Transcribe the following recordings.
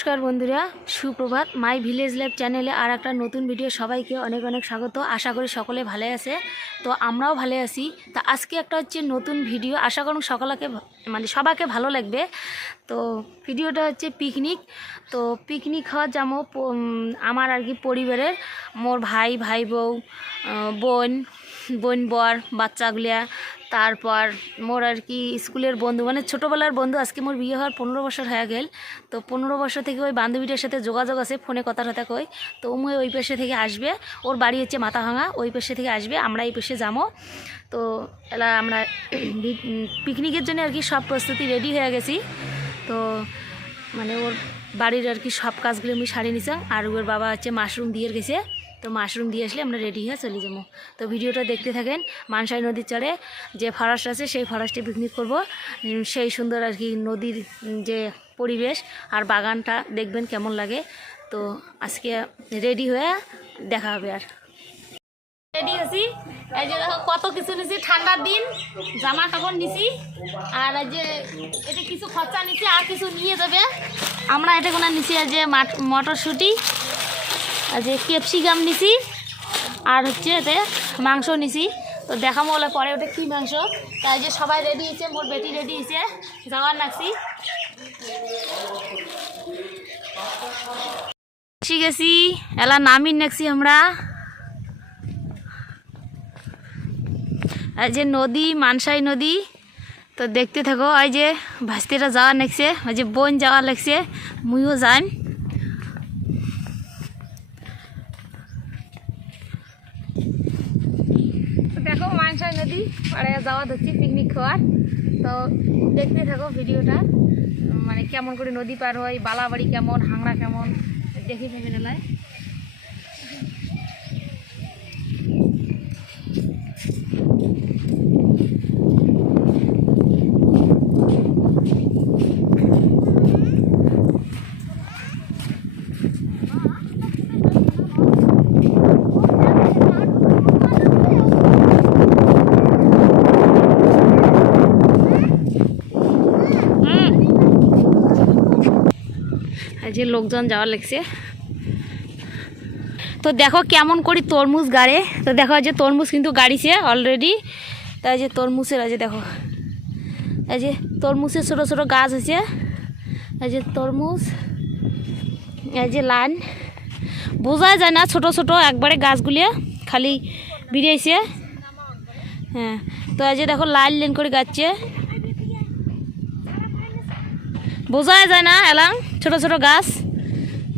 নমস্কার বন্ধুরা, সুপ্রভাত। মাই ভিলেজ লাইফ চ্যানেলে আর একটা নতুন ভিডিও সবাইকে অনেক অনেক স্বাগত। আশা করি সকলে ভালো আছে, তো আমরাও ভালো আছি। তা আজকে একটা হচ্ছে নতুন ভিডিও, আশা করুন সকলকে সবাইকে ভালো লাগবে। তো ভিডিওটা হচ্ছে পিকনিক। তো পিকনিক হওয়া যাবো আমার আর কি পরিবারের, মোর ভাই বউ, বোন বর বাচ্চাগুলিয়া, তারপর মোর আর কি স্কুলের বন্ধু, মানে ছোটোবেলার বন্ধু। আজকে মোর বিয়ে হওয়ার 15 বছর হয়ে গেল। তো 15 বছর থেকে ওই বান্ধবীটার সাথে যোগাযোগ আছে, ফোনে কথা কই। তো ওই পাশে থেকে আসবে, ওর বাড়ি হচ্ছে মাথাভাঙা, ওই পাশে থেকে আসবে, আমরা এই পাশে যাবো। তো এলা আমরা পিকনিকের জন্য আর কি সব প্রস্তুতি রেডি হয়ে গেছি। তো মানে ওর বাড়ির আর কি সব কাজগুলো আমি সারিয়ে নিতাম, আর ওর বাবা হচ্ছে মাশরুম দিয়ে গেছে। তো মাশরুম দিয়ে আসলে আমরা রেডি হয়ে চলে যাবো। তো ভিডিওটা দেখতে থাকেন। মানসাই নদীর চরে যে ফরেস্ট আছে, সেই ফরেস্টে পিকনিক করব। সেই সুন্দর আর কি নদীর যে পরিবেশ আর বাগানটা দেখবেন কেমন লাগে। তো আজকে রেডি হয়ে দেখা হবে। আর রেডি আছি, এই যে দেখো কত কিছু নিছি, ঠান্ডার দিন জামা কাপড় নিছি, আর এই যে এটা কিছু খরচা নিছি, আর কিছু নিয়ে যাবে। আমরা এটা কোনো নিছি, এই যে মটরশুঁটি, আর যে ক্যাপসিকাম নিছি, আর হচ্ছে এতে মাংস নিছি। তো দেখাবো বলে পরে ওটা কী মাংস। তাই যে সবাই রেডি হয়েছে, মোর বেটি রেডি হয়েছে, যাওয়ার নাকছি ঠিক আছি। এলা নামিন নাকছি আমরা। এই যে নদী, মানসাই নদী। তো দেখতে থাকো। এই যে ভাস্তিটা যাওয়া লাগছে, ওই যে বোন যাওয়া লাগছে, মুইও যাই। দেখো মানসাই নদী পাড়ে যাওয়া হচ্ছে পিকনিক খাওয়ার। তো দেখতে থাকো ভিডিওটা, মানে কেমন করে নদী পার হয়, বালাবাড়ি কেমন, হাংড়া কেমন, দেখে ভেবে নেলায়। যে লোকজন যাওয়ার লাগছে। তো দেখো কেমন করি তরমুজ গাড়ে। তো দেখো যে তরমুজ কিন্তু গাড়িছে অলরেডি। তাই যে তরমুজের আছে, দেখো এই যে তরমুজের ছোটো ছোটো গাছ হয়েছে। এই যে তরমুজ, এই যে লাইন বোঝা যায় না, ছোট ছোট একবারে গাছগুলি খালি বেরিয়েছে। হ্যাঁ, তো এই যে দেখো লাইন লাইন করে গাছছে, বোঝা যায় না এলাম ছোট ছোট গাছ।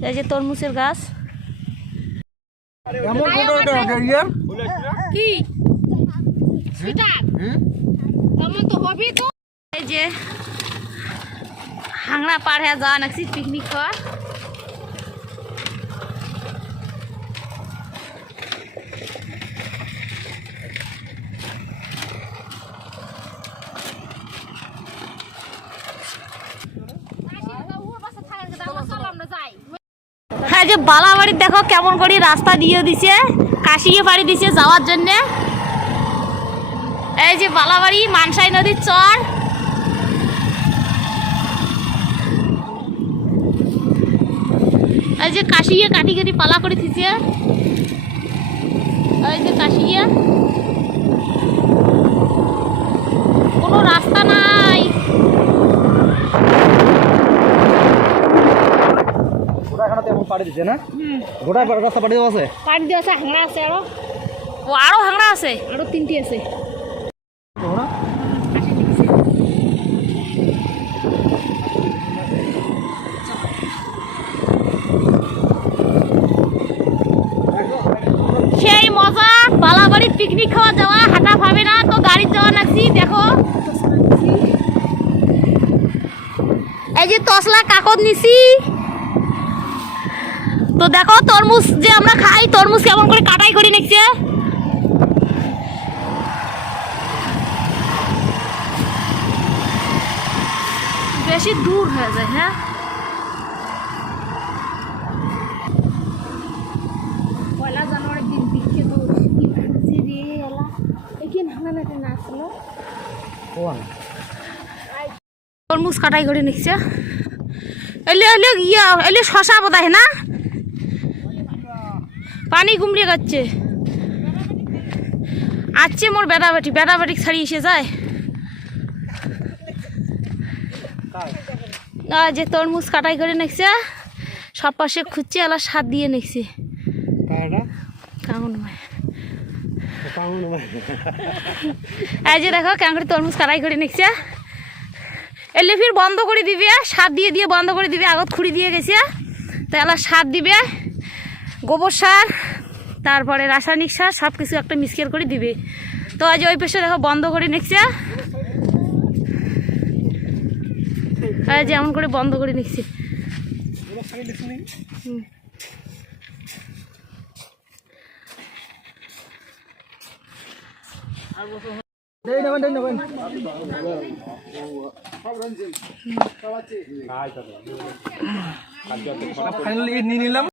এই যে তরমুজের গাছ। এই যে হাংড়া পার হয়ে যাওয়া নাকছি পিকনিক খাওয়া। হ্যাঁ, যে বালাবাড়ির দেখো কেমন করে রাস্তা দিয়ে দিছে, কাশিয়ে বাড়ি দিছে যাওয়ার জন্য। এই যে বালাবাড়ি মানসাই নদীর চর। এই যে কাশিয়ে কাটি কাটি পালা করে দিছে। এই যে কাশিয়ে কোনো রাস্তা নাই। পাড়ি দিছে না, গোটা রাস্তা পাড়ি দেওয়া আছে, পাড়ি দেওয়া আছে, হাংড়া আছে, আরো হাংড়া আছে, আরো 3টি আছে। সেই মজা বালাবাড়ি পিকনিক খাওয়া যাওয়া, হাঁটা পাবে না তো গাড়ি যাওয়া নাকছি। দেখো এই যে তসলা কাকত নিছি। তো দেখো তরমুজ যে আমরা খাই, তরমুজ কেমন করে কাটাই করে নিচ্ছে। বেশি দূর হয়ে যায়। হ্যাঁ, পয়লা জানুয়ারির দিন দিচ্ছে তো তরমুজ কাটাই করে নিচ্ছে। এলে এলে ইয়া এলে শশা বোধ না পানি কুমড়িয়ে যাচ্ছে আছে মোর বেড়াবাটি ছাড়িয়ে এসে যায় যে তরমুজ কাটাই করে নেছে সব পাশে খুঁজছে এলা সার দিয়ে নেছে কেমন এই যে দেখো কেমন করে তরমুজ কাটাই করে নেছে এলে ফির বন্ধ করে দিবে সার দিয়ে দিয়ে বন্ধ করে দিবে আগত খুঁড়ি দিয়ে গেছে তো এলা সার দিবে গোবর সার তারপরে রাসায়নিক সার সব কিছু একটা মিক্সচার করে দিবে তো আজ ওই পেশে দেখো বন্ধ করে নিচ্ছে যেমন করে বন্ধ করে নিচ্ছে ফাইনালি নিয়ে নিলাম